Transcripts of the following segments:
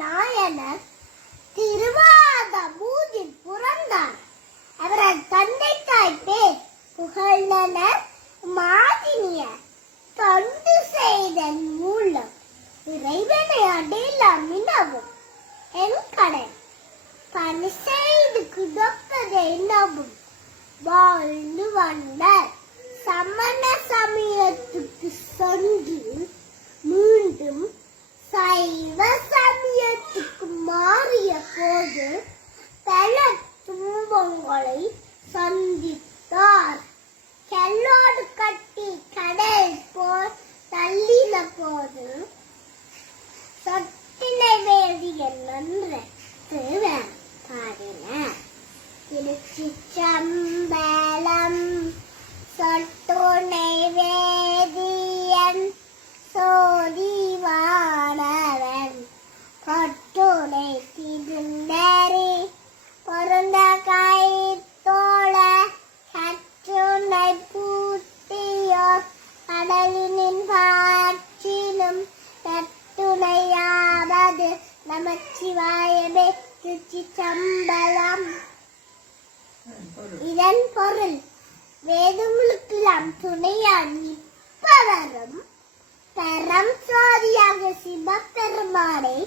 நாயனர் திருவாதபூரில் பிறந்தார். அவரது தந்தை தாய் பேர் புகழ்ந்தனர் மாதினியர். தொண்டு செய்தன் மூலம் இறைவனை அடையலாம் எனவும் என் கடல் பணி செய்து கிடப்பதை எனவும் வாழ்ந்து வந்தார். சமண சமயத்துக்கு சென்று மீண்டும் சைவ சமயத்துக்கு மாறிய போது பல துன்பங்களை சந்தித்தார். கல்லோடு கட்டி கடல் போல் தள்ளின போது சொட்டினை வேதிய நன்று பாடினார். திருச்சிற்றம்பலம். சொட்டுனை வேதியன் சோதிவானவன் கொட்டுனை திருந்தரி பொருந்த கைத்தோள கற்றுனை பூட்டியோர் கடலினின் பாற்றிலும் பெற்றுணையாவது நமச்சிவாயவே. திருச்சிற்றம்பலம். இதன் பொருள் வேதங்களுக்கெல்லாம் துணையான் இப்பவரும் பரம் சோதியாக சிவபெருமானை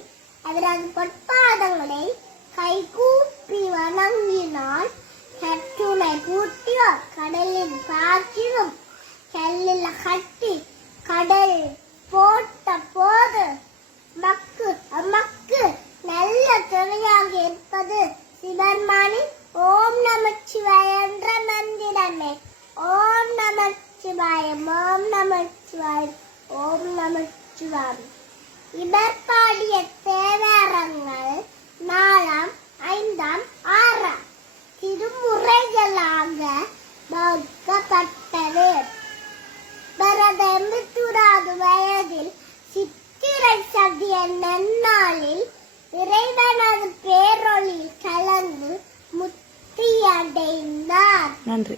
அவரது பொற்பாதங்களை கைகூப்பி வணங்கினால் கற்றுனை பூட்டியோர் கடலின் பாற்றிலும் கல்லில் கட்டி கடல் போட்ட போது அம்மக்கு நல்ல துணையாக இருப்பது சிவபெருமானின் ஓம் நமச்சிவாய என்ற மந்திரமே. ஓம் நமச்சிவாயம், ஓம் நமச்சிவாயம், ஓம் நமச்சிவாயம். இவர் பாடிய தேவாரங்கள் 4ஆம், 5ஆம், 6ஆம் திருமுறைகளாக வகுக்கப்பட்டது. இவரது 83வது வயதில் சித்திரை சதிய நன்னாளில் இறைவனது பேரொளியில் கலந்து முத்தியடைந்தார். நன்றி.